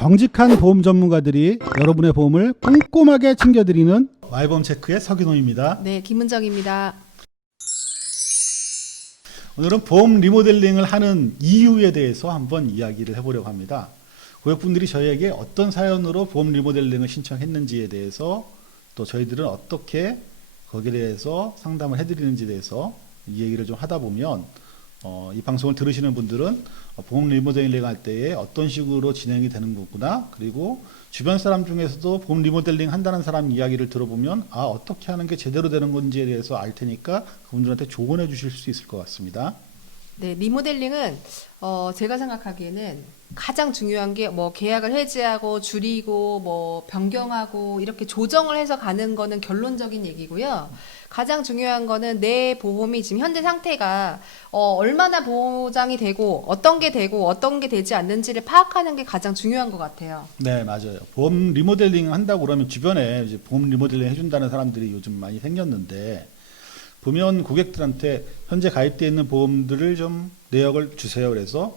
정직한 보험 전문가들이 여러분의 보험을 꼼꼼하게 챙겨드리는 마이보험 체크의 서기노입니다. 네, 김은정입니다. 오늘은 보험 리모델링을 하는 이유에 대해서 한번 이야기를 해보려고 합니다. 고객분들이 저희에게 어떤 사연으로 보험 리모델링을 신청했는지에 대해서, 또 저희들은 어떻게 거기에 대해서 상담을 해드리는지에 대해서 이 얘기를 좀 하다 보면 이 방송을 들으시는 분들은 보험 리모델링 할 때에 어떤 식으로 진행이 되는 거구나, 그리고 주변 사람 중에서도 보험 리모델링 한다는 사람 이야기를 들어보면 어떻게 하는 게 제대로 되는 건지에 대해서 알 테니까 그분들한테 조언해 주실 수 있을 것 같습니다. 네, 리모델링은 제가 생각하기에는 가장 중요한 게 뭐 계약을 해지하고 줄이고 뭐 변경하고 이렇게 조정을 해서 가는 거는 결론적인 얘기고요. 가장 중요한 거는 내 보험이 지금 현재 상태가 얼마나 보장이 되고 어떤 게 되지 않는지를 파악하는 게 가장 중요한 것 같아요. 네, 맞아요. 보험 리모델링 한다고 그러면 주변에 이제 보험 리모델링 해준다는 사람들이 요즘 많이 생겼는데, 보면 고객들한테 현재 가입되어 있는 보험들을 좀 내역을 주세요. 그래서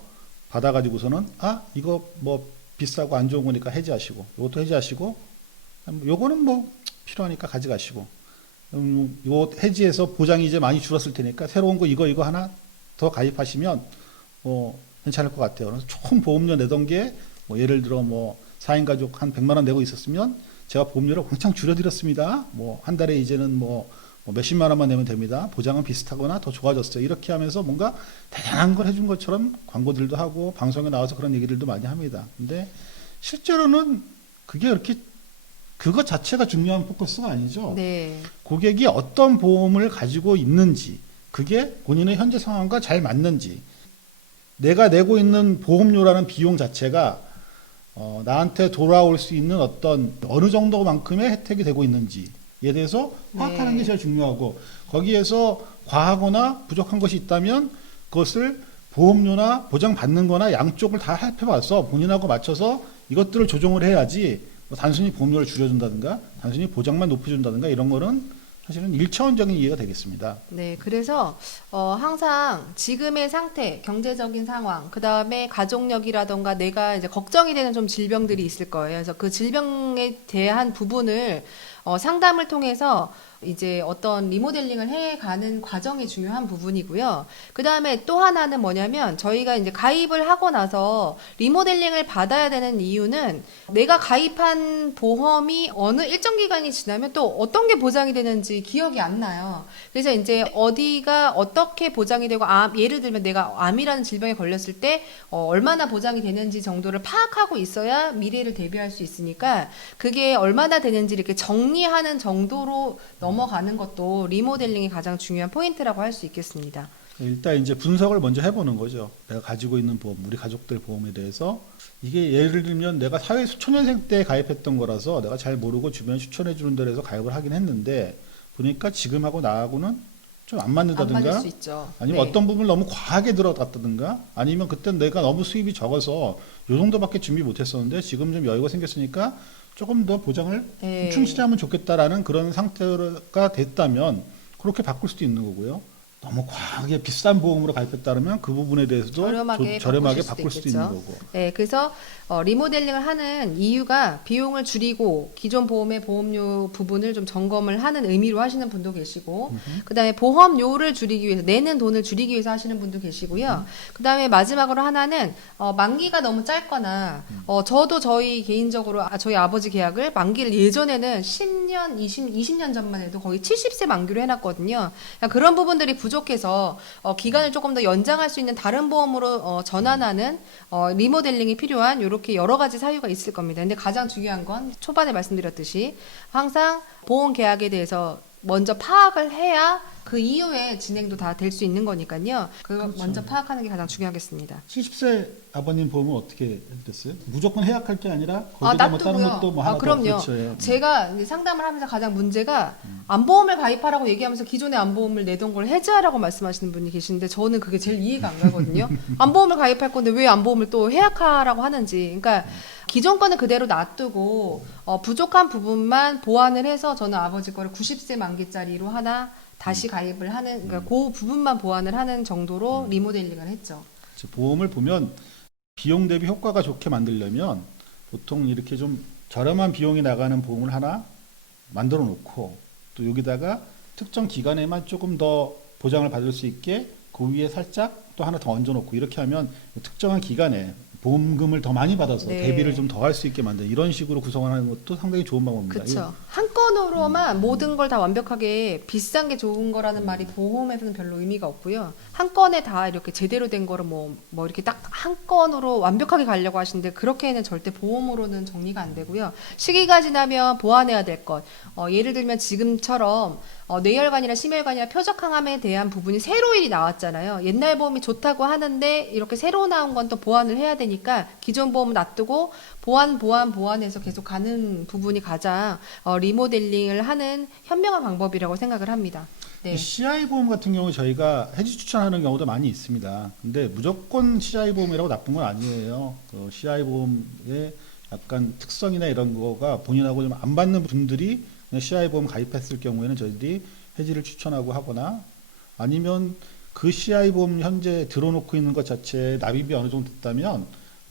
받아가지고서는 이거 뭐 비싸고 안 좋은 거니까 해지하시고, 이것도 해지하시고, 요거는 뭐 필요하니까 가져가시고, 요 해지해서 보장이 이제 많이 줄었을 테니까 새로운 거 이거 하나 더 가입하시면 괜찮을 것 같아요. 그래서 총 보험료 내던 게 뭐 예를 들어 뭐 4인 가족 한 100만 원 내고 있었으면 제가 보험료를 왕창 줄여드렸습니다. 뭐 한 달에 이제는 뭐 몇십만 원만 내면 됩니다. 보장은 비슷하거나 더 좋아졌어요. 이렇게 하면서 뭔가 대단한 걸 해준 것처럼 광고들도 하고 방송에 나와서 그런 얘기들도 많이 합니다. 근데 실제로는 그게 그렇게 그것 자체가 중요한 포커스가 아니죠. 네. 고객이 어떤 보험을 가지고 있는지, 그게 본인의 현재 상황과 잘 맞는지, 내가 내고 있는 보험료라는 비용 자체가 나한테 돌아올 수 있는 어느 정도만큼의 혜택이 되고 있는지에 대해서 파악하는 게 제일 중요하고, 거기에서 과하거나 부족한 것이 있다면 그것을 보험료나 보장받는 거나 양쪽을 다 살펴봐서 본인하고 맞춰서 이것들을 조정을 해야지, 단순히 보험료를 줄여준다든가 단순히 보장만 높여준다든가 이런 거는 사실은 1차원적인 이해가 되겠습니다. 네, 그래서 항상 지금의 상태, 경제적인 상황, 그 다음에 가족력이라던가 내가 이제 걱정이 되는 좀 질병들이 있을 거예요. 그래서 그 질병에 대한 부분을 상담을 통해서 이제 어떤 리모델링을 해가는 과정이 중요한 부분이고요. 그 다음에 또 하나는 뭐냐면, 저희가 이제 가입을 하고 나서 리모델링을 받아야 되는 이유는 내가 가입한 보험이 어느 일정 기간이 지나면 또 어떤 게 보장이 되는지 기억이 안 나요. 그래서 이제 어디가 어떻게 보장이 되고, 예를 들면 내가 암이라는 질병에 걸렸을 때 얼마나 보장이 되는지 정도를 파악하고 있어야 미래를 대비할 수 있으니까, 그게 얼마나 되는지 이렇게 정리하는 정도로 넘어가는 것도 리모델링이 가장 중요한 포인트라고 할 수 있겠습니다. 일단 이제 분석을 먼저 해보는 거죠. 내가 가지고 있는 보험, 우리 가족들 보험에 대해서, 이게 예를 들면 내가 사회 초년생 때 가입했던 거라서 내가 잘 모르고 주변에 추천해 주는 데서 가입을 하긴 했는데, 보니까 지금하고 나하고는 좀 안 안 맞는다든가, 맞을 수 있죠. 아니면 네. 어떤 부분을 너무 과하게 들어갔다든가, 아니면 그때 내가 너무 수입이 적어서 요 정도밖에 준비 못했었는데 지금 좀 여유가 생겼으니까 조금 더 보장을 네. 충실하면 좋겠다라는 그런 상태가 됐다면 그렇게 바꿀 수도 있는 거고요. 너무 과하게 비싼 보험으로 가입했다면 그 부분에 대해서도 저렴하게 바꿀 수도 있는 거고. 네, 그래서 리모델링을 하는 이유가 비용을 줄이고 기존 보험의 보험료 부분을 좀 점검을 하는 의미로 하시는 분도 계시고, 그다음에 보험료를 줄이기 위해서, 내는 돈을 줄이기 위해서 하시는 분도 계시고요. 그다음에 마지막으로 하나는 만기가 너무 짧거나, 저도 개인적으로 저희 아버지 계약을 만기를 예전에는 10년, 20년 전만 해도 거의 70세 만기로 해놨거든요. 그러니까 그런 부분들이 부족해서 기간을 조금 더 연장할 수 있는 다른 보험으로 전환하는 리모델링이 필요한 이렇게 여러 가지 사유가 있을 겁니다. 근데 가장 중요한 건 초반에 말씀드렸듯이 항상 보험 계약에 대해서 먼저 파악을 해야 그 이후에 진행도 다 될 수 있는 거니까요. 그거 그렇죠. 먼저 파악하는 게 가장 중요하겠습니다. 70세 아버님 보험은 어떻게 됐어요? 무조건 해약할 게 아니라 거기다 뭐 다른 놔두고요. 것도 뭐 하나 더. 그럼요. 그렇죠. 예. 제가 이제 상담을 하면서 가장 문제가 안보험을 가입하라고 얘기하면서 기존의 안보험을 내던 걸 해지하라고 말씀하시는 분이 계시는데, 저는 그게 제일 이해가 안 가거든요. 안보험을 가입할 건데 왜 안보험을 또 해약하라고 하는지. 그러니까 기존 거는 그대로 놔두고 부족한 부분만 보완을 해서 저는 아버지 거를 90세 만기짜리로 하나 다시 가입을 하는, 그러니까 그 부분만 보완을 하는 정도로 리모델링을 했죠. 보험을 보면 비용 대비 효과가 좋게 만들려면 보통 이렇게 좀 저렴한 비용이 나가는 보험을 하나 만들어 놓고 또 여기다가 특정 기간에만 조금 더 보장을 받을 수 있게 그 위에 살짝 또 하나 더 얹어 놓고 이렇게 하면 특정한 기간에 보험금을 더 많이 받아서 네. 대비를 좀 더 할 수 있게 만드는 이런 식으로 구성하는 것도 상당히 좋은 방법입니다. 그렇죠. 한 건으로만 모든 걸 다 완벽하게 비싼 게 좋은 거라는 말이 보험에서는 별로 의미가 없고요. 한 건에 다 이렇게 제대로 된 거를 뭐 이렇게 딱 한 건으로 완벽하게 가려고 하시는데 그렇게는 절대 보험으로는 정리가 안 되고요. 시기가 지나면 보완해야 될 것. 예를 들면 지금처럼 뇌혈관이나 심혈관이나 표적항암에 대한 부분이 새로 일이 나왔잖아요. 옛날 보험이 좋다고 하는데 이렇게 새로 나온 건 또 보완을 해야 되니까 기존 보험은 놔두고 보완해서 계속 가는 부분이 가장 리모델링을 하는 현명한 방법이라고 생각을 합니다. 네. CI 보험 같은 경우 저희가 해지 추천하는 경우도 많이 있습니다. 근데 무조건 CI 보험이라고 나쁜 건 아니에요. CI 보험의 약간 특성이나 이런 거가 본인하고 좀 안 맞는 분들이 그냥 CI 보험 가입했을 경우에는 저희들이 해지를 추천하고 하거나 아니면 그 CI 보험 현재 들어놓고 있는 것 자체에 납입이 어느 정도 됐다면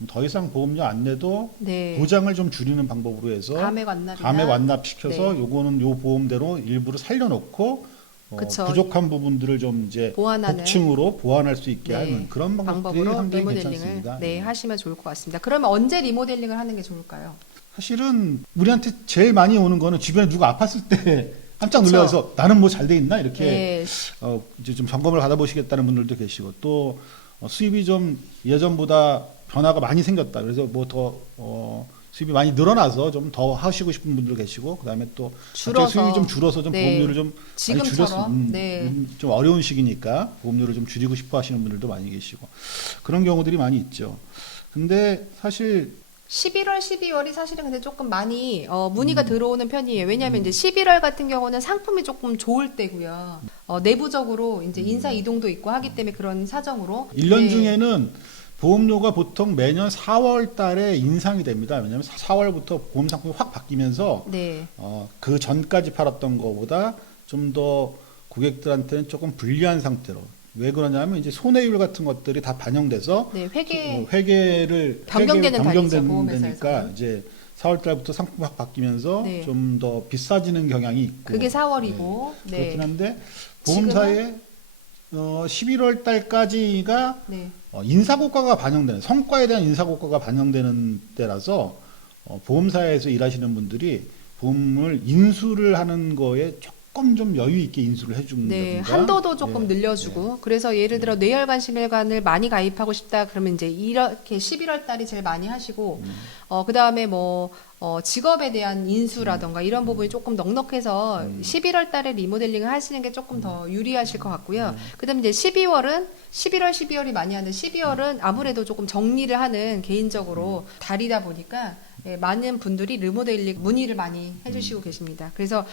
더 이상 보험료 안 내도 네. 보장을 좀 줄이는 방법으로 해서 감액 완납이나 감액 완납시켜서 네. 요거는 요 보험대로 일부를 살려놓고 그쵸. 부족한 부분들을 좀 이제 보완하는 복층으로 보완할 수 있게 네. 하는 그런 방법들이 방법으로 상당히 리모델링을 괜찮습니다. 네, 하시면 좋을 것 같습니다. 그러면 언제 리모델링을 하는 게 좋을까요? 사실은 우리한테 제일 많이 오는 거는 주변에 누가 아팠을 때 깜짝 그쵸. 놀라서 나는 뭐 잘 돼 있나 이렇게 네. 이제 좀 점검을 받아보시겠다는 분들도 계시고 또 수입이 좀 예전보다 변화가 많이 생겼다. 그래서 뭐 더 수입이 많이 늘어나서 좀 더 하시고 싶은 분들 계시고 그다음에 또 줄어서. 수입이 좀 줄어서 좀 네. 보험료를 좀 많이 지금처럼. 줄였어. 네. 좀 어려운 시기니까 보험료를 좀 줄이고 싶어 하시는 분들도 많이 계시고 그런 경우들이 많이 있죠. 근데 사실 11월, 12월이 사실은 근데 조금 많이 문의가 들어오는 편이에요. 왜냐하면 이제 11월 같은 경우는 상품이 조금 좋을 때고요. 내부적으로 이제 인사 이동도 있고 하기 때문에 그런 사정으로 1년 네. 중에는 보험료가 보통 매년 4월 달에 인상이 됩니다. 왜냐하면 4월부터 보험 상품이 확 바뀌면서 네. 그 전까지 팔았던 것보다 좀 더 고객들한테는 조금 불리한 상태로 왜 그러냐면 이제 손해율 같은 것들이 다 반영돼서 네, 회계 회계를 변경되는 달이죠, 변경되니까 보험회사에서는. 이제 4월 달부터 상품이 확 바뀌면서 네. 좀 더 비싸지는 경향이 있고 그게 4월이고 네. 그렇긴 한데 보험사에 11월 달까지가 네. 인사고가가 반영되는 성과에 대한 인사고가가 반영되는 때라서 보험사에서 일하시는 분들이 보험을 인수를 하는 거에 조금 좀 여유 있게 인수를 해준다든가 네, 한도도 조금 예, 늘려주고 그래서 예를 들어 뇌혈관 심혈관을 많이 가입하고 싶다 그러면 이제 이렇게 11월 달이 제일 많이 하시고 그다음에 뭐 직업에 대한 인수라던가 이런 부분이 조금 넉넉해서 11월 달에 리모델링을 하시는 게 조금 더 유리하실 것 같고요. 그다음에 이제 12월은 11월, 12월이 많이 하는데 12월은 아무래도 조금 정리를 하는 개인적으로 달이다 보니까 예, 많은 분들이 리모델링 문의를 많이 해주시고 계십니다. 그래서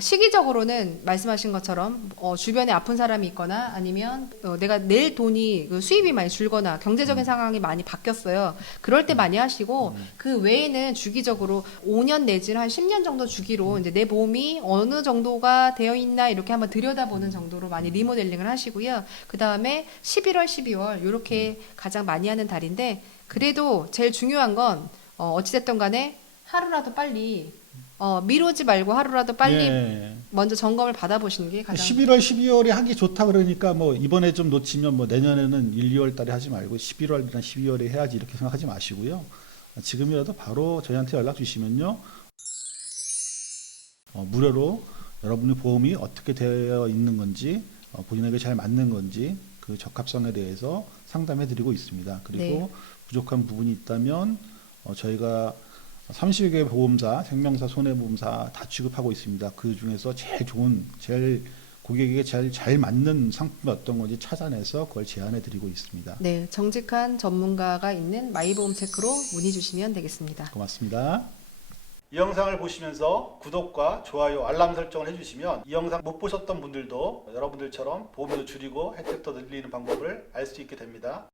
시기적으로는 말씀하신 것처럼 주변에 아픈 사람이 있거나 아니면 내가 낼 돈이 그 수입이 많이 줄거나 경제적인 상황이 많이 바뀌었어요. 그럴 때 많이 하시고 그 외에는 주기적으로 5년 내지는 한 10년 정도 주기로 이제 내 보험이 어느 정도가 되어 있나 이렇게 한번 들여다보는 정도로 많이 리모델링을 하시고요. 그 다음에 11월, 12월 이렇게 가장 많이 하는 달인데 그래도 제일 중요한 건 어찌됐든 간에 하루라도 빨리 미루지 말고 하루라도 빨리 예. 먼저 점검을 받아보시는 게 가장 11월, 12월이 하기 좋다 그러니까 뭐 이번에 좀 놓치면 뭐 내년에는 1, 2월 달에 하지 말고 11월이나 12월에 해야지 이렇게 생각하지 마시고요. 지금이라도 바로 저희한테 연락 주시면요. 무료로 여러분의 보험이 어떻게 되어 있는 건지 본인에게 잘 맞는 건지 그 적합성에 대해서 상담해 드리고 있습니다. 그리고 네. 부족한 부분이 있다면 저희가 30여 개의 보험사, 생명사, 손해보험사 다 취급하고 있습니다. 그 중에서 제일 좋은, 제일 고객에게 제일 잘 맞는 상품이 어떤 건지 찾아내서 그걸 제안해 드리고 있습니다. 네, 정직한 전문가가 있는 마이보험 체크로 문의 주시면 되겠습니다. 고맙습니다. 이 영상을 보시면서 구독과 좋아요, 알람 설정을 해주시면 이 영상 못 보셨던 분들도 여러분들처럼 보험료 줄이고 혜택도 늘리는 방법을 알 수 있게 됩니다.